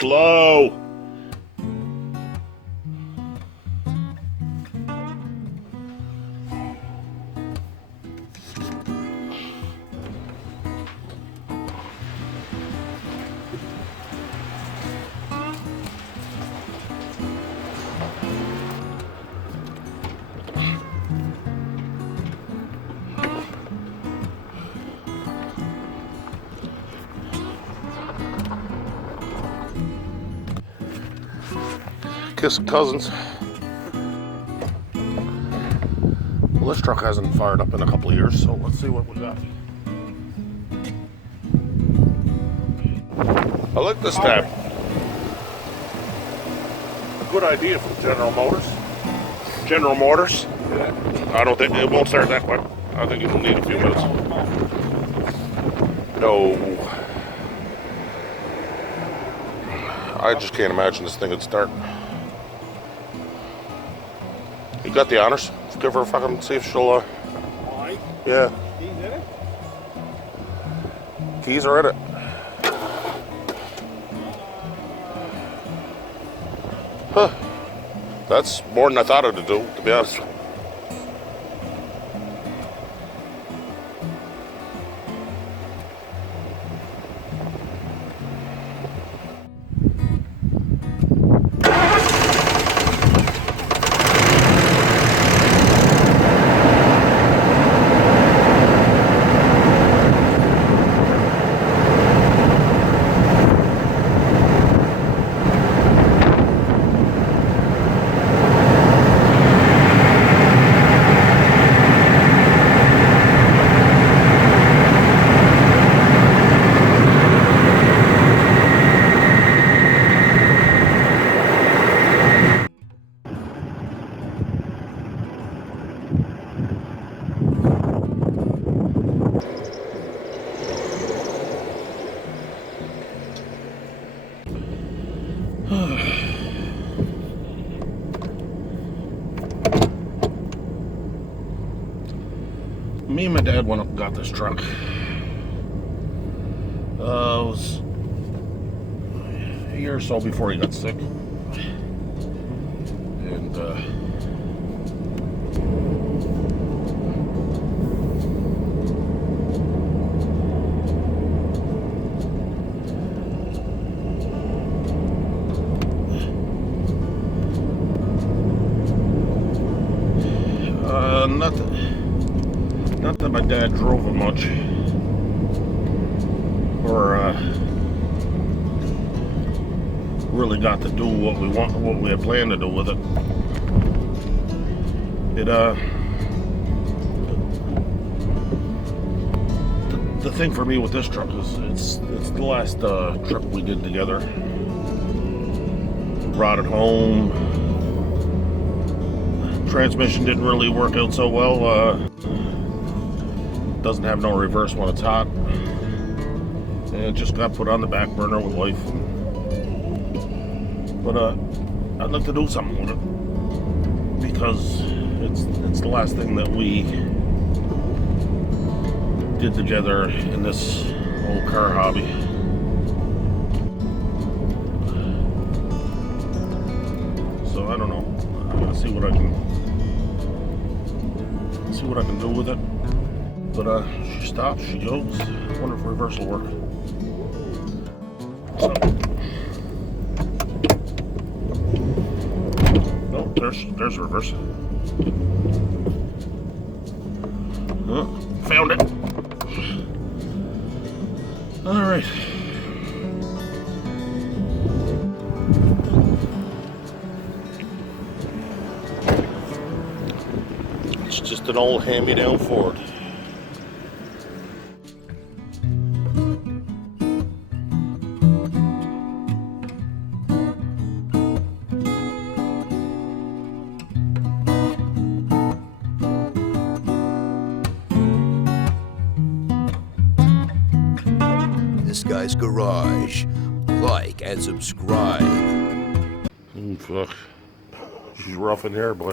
slow. Kissing cousins. Well, this truck hasn't fired up in a couple of years, so let's see what we got. I like this tab. A good idea from General Motors. General Motors. I don't think it won't start that quick. I think it'll need a few minutes. No. I just can't imagine this thing would start. You got the honors? Let's give her a fucking, see if she'll, yeah. Keys in it? Keys are in it. Huh. That's more than I thought it would do, to be honest. Me and my dad went up and got this truck. It was a year or so before he got sick. And not that my dad drove it much, or really got to do what we had planned to do with it. The thing for me with this truck is it's the last trip we did together. We brought it home. Transmission didn't really work out so well. Doesn't have no reverse when it's hot, and it just got put on the back burner with wife. But I'd like to do something with it because it's the last thing that we did together in this whole car hobby. So I don't know. I'm gonna see what I can do with it. But she stops, she goes. I wonder if reverse will work. So, no, there's reverse. Found it. All right. It's just an old hand-me-down Ford. This Guy's Garage. Like and subscribe. Fuck. She's rough in here, boy.